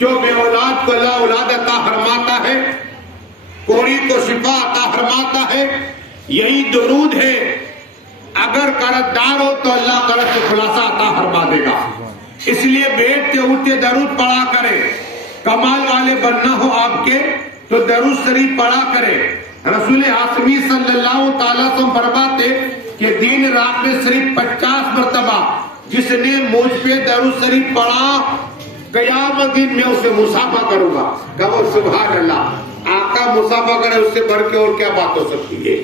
جو بے اولاد کو اللہ اولاد عطا فرماتا ہے، کوڑی کو شفا عطا فرماتا ہے، یہی درود ہے۔ اگر قرض دار ہو تو اللہ قرض کو خلاصہ عطا فرما دے گا۔ اس لیے بیٹھ کے اٹھتے درود پڑھا کرے۔ کمال والے بننا ہو آپ کے تو درود شریف پڑھا کرے۔ رسول ہاشمی صلی اللہ تعالیٰ وسلم فرماتے کہ دین رات میں صرف 50 مرتبہ جس نے مجھ پہ درود شریف پڑھا، قیامت دن میں اسے مصافحہ کروں گا۔ کہو سبحان اللہ۔ آقا مصافحہ کرے، اس سے بڑھ کے اور کیا بات ہو سکتی ہے؟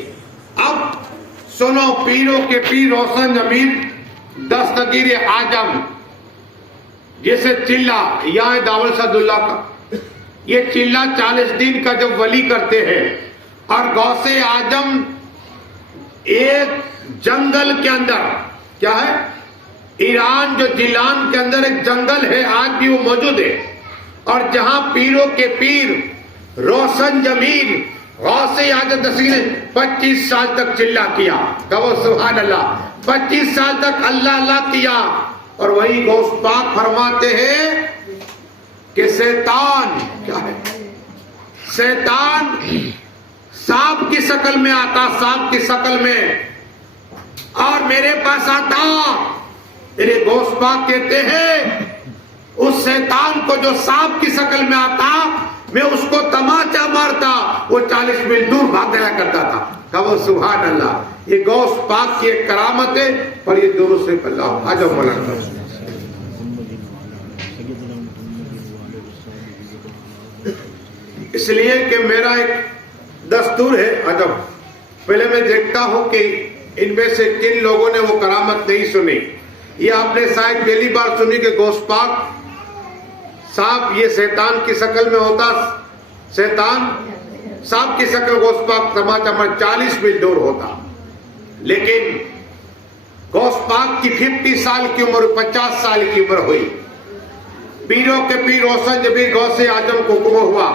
اب سنو، پیروں کے پیر روشن ضمیر دستگیر اعظم، جیسے چلہ یہاں داول صد اللہ کا، یہ چلہ 40 دن کا جب ولی کرتے ہیں، اور غوث اعظم ایک جنگل کے اندر، کیا ہے، ایران جو جیلان کے اندر ایک جنگل ہے، آج بھی وہ موجود ہے، اور جہاں پیروں کے پیر روشن ضمیر غوث اعظم نے 25 سال تک چلہ کیا۔ کہو سبحان اللہ۔ 25 سال تک اللہ اللہ کیا، اور وہی غوث پاک فرماتے ہیں کہ شیطان، کیا ہے، شیطان سانپ کی شکل میں آتا، سانپ کی شکل میں، اور میرے پاس آتا۔ میرے غوث پاک کہتے ہیں اس شیطان کو جو سانپ کی شکل میں آتا، میں اس کو تماچا مارتا، وہ 40 میل دور بھاگ جایا کرتا تھا۔ کہو سبحان اللہ۔ یہ غوث پاک کی ایک کرامت ہے، اور یہ درود سے اللہ آجو مولانا۔ اس لیے کہ میرا ایک دستور ہے، عجب، پہلے میں دیکھتا ہوں کہ ان میں سے کن لوگوں نے وہ کرامت نہیں سنی۔ یہ آپ نے شاید پہلی بار سنی کہ غوث پاک سانپ یہ شیطان کی شکل میں ہوتا، شیطان سانپ کی شکل غوث پاک تماچا مار 40 میل دور ہوتا۔ لیکن غوث پاک کی 50 سال کی عمر، 50 سال کی عمر ہوئی۔ پیروں کے پیر روشن ضمیر غوث اعظم کو حکم ہوا،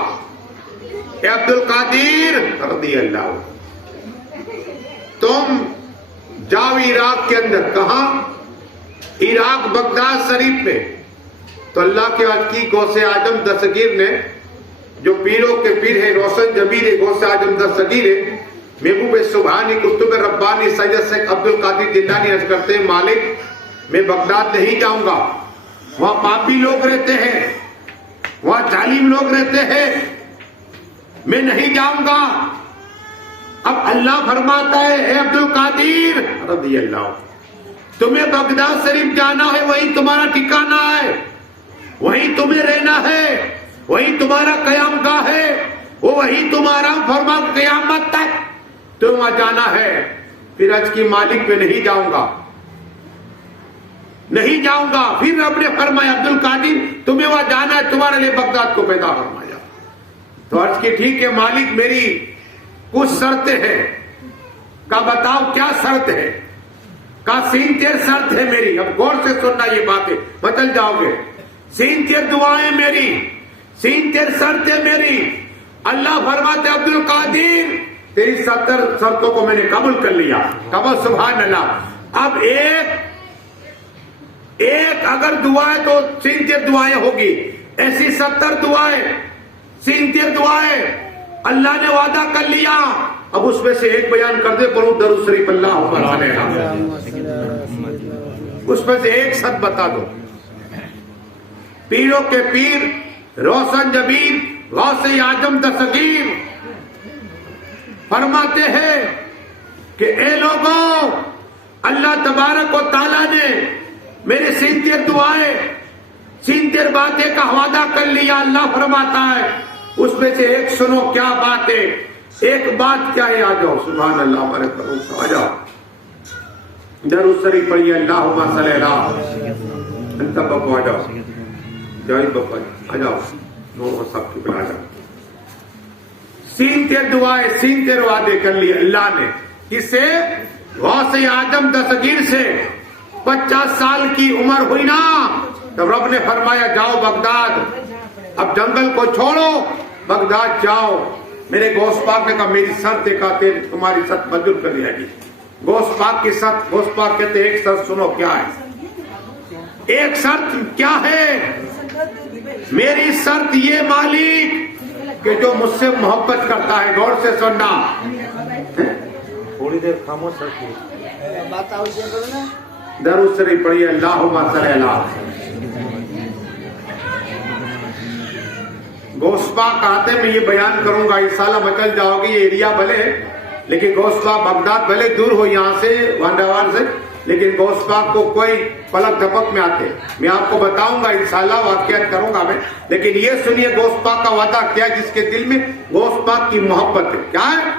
اے عبد القادر رضی اللہ، تم جاؤ عراق کے اندر۔ کہاں؟ عراق بغداد شریف میں۔ تو اللہ کے آج کی غوث اعظم دستگیر نے، جو پیروں کے پیر ہے روشن ضمیر غوث اعظم دستگیر ہے، محبوب سبحانی قطب ربانی سید شیخ عبد القادر جیلانی عرض کرتے ہیں، مالک میں بغداد نہیں جاؤں گا، وہاں پاپی لوگ رہتے ہیں، وہاں ظالم لوگ رہتے ہیں، میں نہیں جاؤں گا۔ اب اللہ فرماتا ہے، اے عبد القادر رضی اللہ، تمہیں بغداد شریف جانا ہے، وہی تمہارا ٹھکانہ ہے، وہی تمہیں رہنا ہے، وہی تمہارا قیام گاہ ہے، وہی تمہارا فرما قیامت تک تمہیں وہاں جانا ہے۔ پھر عرض کی مالک میں نہیں جاؤں گا، نہیں جاؤں گا۔ پھر رب نے فرمایا، عبد القادر تمہیں وہاں جانا ہے، تمہارے لیے بغداد کو پیدا فرمایا۔ تو عرض کی ٹھیک ہے مالک، میری کچھ شرطیں ہیں۔ کہا بتاؤ کیا شرط ہے؟ کہا 73 شرط ہے میری، اب غور سے سننا یہ باتیں، بدل جاؤ گے۔ 73 دعائیں میری، 73 شرطیں میری۔ اللہ فرماتے عبد القادر تیری 70 شرطوں کو میں نے قبول کر لیا۔ کہو سبحان اللہ۔ اب ایک اگر دعا ہے تو 73 دعائیں ہوگی، ایسی 70 دعائیں، 73 دعائیں اللہ نے وعدہ کر لیا۔ اب اس میں سے ایک بیان کر دے، پڑھو درود شریف اللہم صلی علی، اس میں سے ایک شرط بتا دو۔ پیروں کے پیر روشن ضمیر غوث اعظم دستگیر فرماتے ہیں کہ اے لوگوں، اللہ تبارک و تعالیٰ نے میرے 73 دعائیں، 73 باتیں کا وعدہ کر لیا۔ اللہ فرماتا ہے اس میں سے ایک سنو، کیا بات ہے؟ ایک بات کیا ہے؟ آ جاؤ، سبحان اللہ، ہمارے طرف آ جاؤ، درود شریف پڑھیے، اللہم صلی اللہ انت بابا، آ جاؤ، جائی بابا آ جاؤ، نور سب کی بلا جاؤ۔ 73 دعائیں، 73 وعدے کر لیے اللہ نے۔ اسے غوث اعظم دستگیر سے 50 سال کی عمر ہوئی نا، تو رب نے فرمایا جاؤ بغداد، اب جنگل کو چھوڑو، بغداد جاؤ۔ میرے غوث پاک نے کہا میری شرط دکھاتے، تمہاری شرط منظور کر لیا جی۔ غوث پاک کی شرط، غوث پاک کہتے ایک شرط سنو، کیا ہے؟ ایک شرط کیا ہے؟ میری شرط یہ مالک کہ جو مجھ سے محبت کرتا ہے، غور سے سننا، تھوڑی دیر خاموش رکھیے، درود شریف پڑھیے، اللہم صلی اللہ۔ غوث پاک آتے میں یہ بیان کروں گا، انشاءاللہ بچل جاؤ گی، یہ ایریا بھلے لیکن غوث پاک بغداد بھلے دور ہو یہاں سے وانڈاوان سے، لیکن غوث پاک کو کوئی پلک جھپک میں آتے، میں آپ کو بتاؤں گا انشاءاللہ، واقعات کروں گا میں، لیکن یہ سنیے غوث پاک کا وعدہ کیا ہے، جس کے دل میں غوث پاک کی محبت ہے۔ کیا ہے؟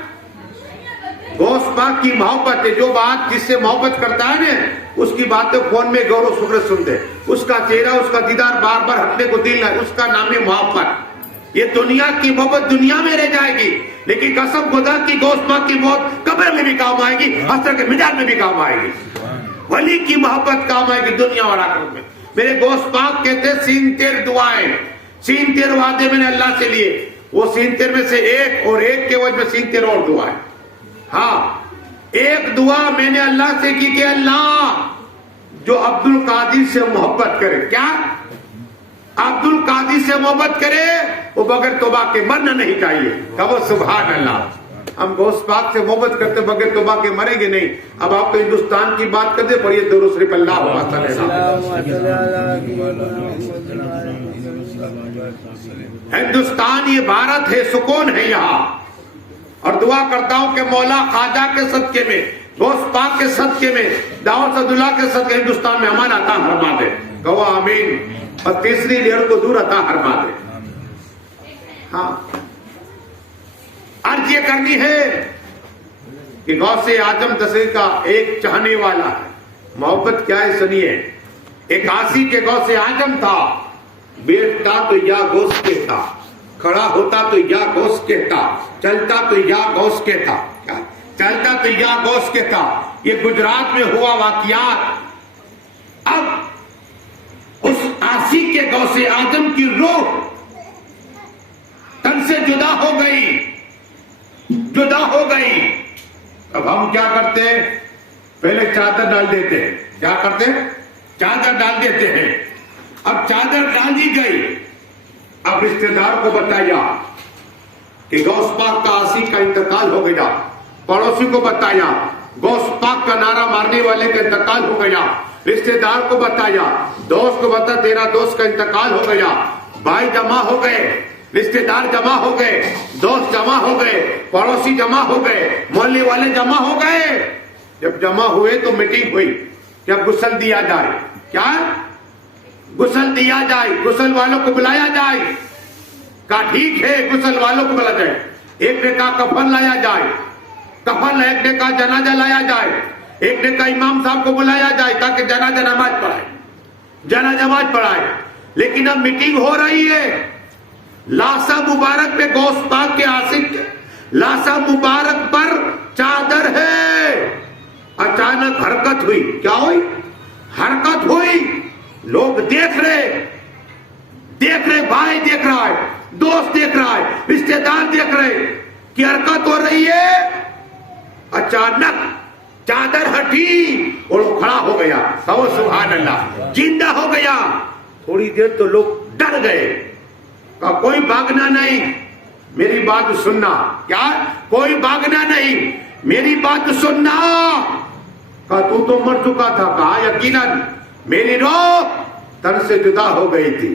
غوث پاک کی محبت ہے۔ جو بات جس سے محبت کرتا ہے نا، اس کی باتیں فون میں غور و فکر سنتے، اس کا چہرہ، اس کا دیدار بار بار ہٹنے کو دل ہے، اس کا نام ہے محبت۔ یہ دنیا کی محبت دنیا میں رہ جائے گی، لیکن قسم خدا کی غوث پاک کی موت قبر میں بھی کام آئے گی، حشر کے میدان میں بھی کام آئے گی۔ ولی کی محبت کام آئے گی دنیا اور آخرت میں۔ میرے غوث پاک کہتے ہیں سین تیر دعائیں، سین تیر وعدے میں نے اللہ سے لیے، وہ سین تیر میں سے ایک، اور ایک کے وجہ میں سین تیر اور دعائیں۔ ہاں، ایک دعا میں نے اللہ سے کی کہ اللہ جو عبد القادر سے محبت کرے، کیا عبد القادر سے محبت کرے وہ بغیر توبہ کے مرنا نہیں چاہیے۔ کہو سبحان اللہ۔ ہم غوث پاک سے محبت کرتے بغیر توبہ کے مریں گے نہیں۔ اب آپ کو ہندوستان کی بات کرتے، پڑھیے درود شریف، اللہم صلی اللہ۔ ہندوستان یہ بھارت ہے، سکون ہے یہاں، اور دعا کرتا ہوں کہ مولا خواجہ کے صدقے میں، غوث پاک کے صدقے میں، دعوت عبداللہ کے صدقے ہندوستان میں امان عطا فرما دے۔ کہو آمین، اور تیسری لہر کو دور عطا فرما دے۔ ہاں، عرض یہ کرنی ہے کہ غوث اعظم تصویر کا ایک چاہنے والا ہے، محبت کیا ہے سنیے۔ ایک عاصی کے غوث اعظم تھا، بیٹھتا تو یا غوث کہتا، کھڑا ہوتا تو یا غوث کہتا، چلتا تو یا غوث کہتا، چلتا تو یا غوث کہتا۔ یہ گجرات میں ہوا واقعات۔ اب اس عاصی کے غوث اعظم کی روح تن سے جدا ہو گئی، جدا ہو گئی۔ اب ہم کیا کرتے ہیں؟ پہلے چادر ڈال دیتے ہیں۔ کیا کرتے ہیں؟ چادر ڈال دیتے ہیں۔ اب چادر ڈالی گئی، اب رشتہ دار کو بتایا کہ غوث پاک کا عاصی کا انتقال ہو گیا، پڑوسی کو بتایا غوث پاک کا نعرہ مارنے والے کا انتقال ہو گیا، رشتہ دار کو بتایا، دوست کو بتا تیرا دوست کا انتقال ہو گیا، بھائی جمع ہو گئے، رشتہ دار جمع ہو گئے، دوست جمع ہو گئے، پڑوسی جمع ہو گئے، محلے والے جمع ہو گئے۔ جب جمع ہوئے تو میٹنگ ہوئی کہ اب غسل دیا جائے۔ کیا؟ غسل دیا جائے، غسل والوں کو بلایا جائے۔ کہا ٹھیک ہے، غسل والوں کو بلایا جائے۔ ایک نے کہا کفن لایا جائے، کفن، ایک نے کہا جنازہ لایا جائے، ایک نے کہا امام صاحب کو بلایا جائے تاکہ جنازہ نماز پڑھائے، جنازہ نماز پڑھائے۔ لیکن اب میٹنگ ہو رہی ہے، لاشا مبارک پہ غوث پاک کے عاشق، لاشا مبارک پر چادر ہے۔ اچانک حرکت ہوئی۔ کیا ہوئی؟ حرکت ہوئی۔ لوگ دیکھ رہے، بھائی دیکھ رہا ہے، دوست دیکھ رہا ہے، رشتہ دار دیکھ رہے کہ حرکت ہو رہی ہے۔ اچانک چادر ہٹی اور وہ کھڑا ہو گیا۔ کہو سبحان اللہ، زندہ ہو گیا۔ تھوڑی دیر تو لوگ ڈر گئے، کہا کوئی بھاگنا نہیں، میری بات سننا۔ کیا؟ کوئی بھاگنا نہیں، میری بات سننا۔ کہا تو مر چکا تھا۔ کہا یقیناً میری روح تن سے جدا ہو گئی تھی،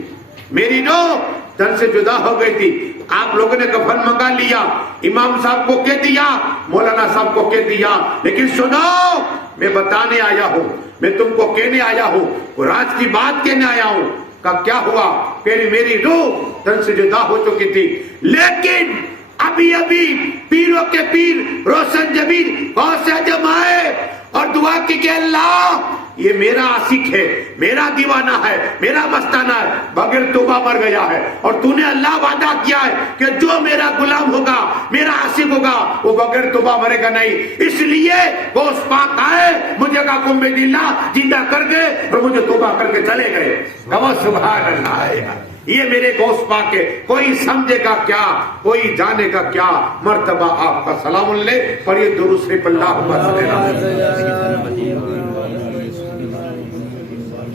میری روح تن سے جدا ہو گئی تھی۔ آپ لوگوں نے کفن منگا لیا، امام صاحب کو کہہ دیا، مولانا صاحب کو کہہ دیا، لیکن سنو، میں بتانے آیا ہوں، میں تم کو کہنے آیا ہوں، راز کی بات کہنے آیا ہوں۔ کہا کیا ہوا؟ کہ میری روح تن سے جدا ہو چکی تھی، لیکن ابھی پیروں کے پیر روشن جبین غوث اعظم آئے اور دعا کی کہ اللہ یہ میرا عاشق ہے، میرا دیوانہ ہے، میرا مستانہ ہے، بغیر توبہ مر گیا ہے، اور تو نے اللہ وعدہ کیا ہے کہ جو میرا غلام ہوگا، میرا عاشق ہوگا، وہ بغیر توبہ مرے گا نہیں۔ اس لیے غوث پاک آئے، مجھے کہا قم باللہ، زندہ کر گئے اور مجھے توبہ کر کے چلے گئے۔ کہو سبحان اللہ۔ یہ میرے غوث پاک ہے، کوئی سمجھے گا کیا، کوئی جانے گا کیا۔ مرتبہ آپ کا سلام علیہ، پڑھیے درود شریف، اللہم صلی اللہ۔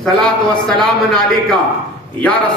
صلاۃ و سلام علیکہ یا رسول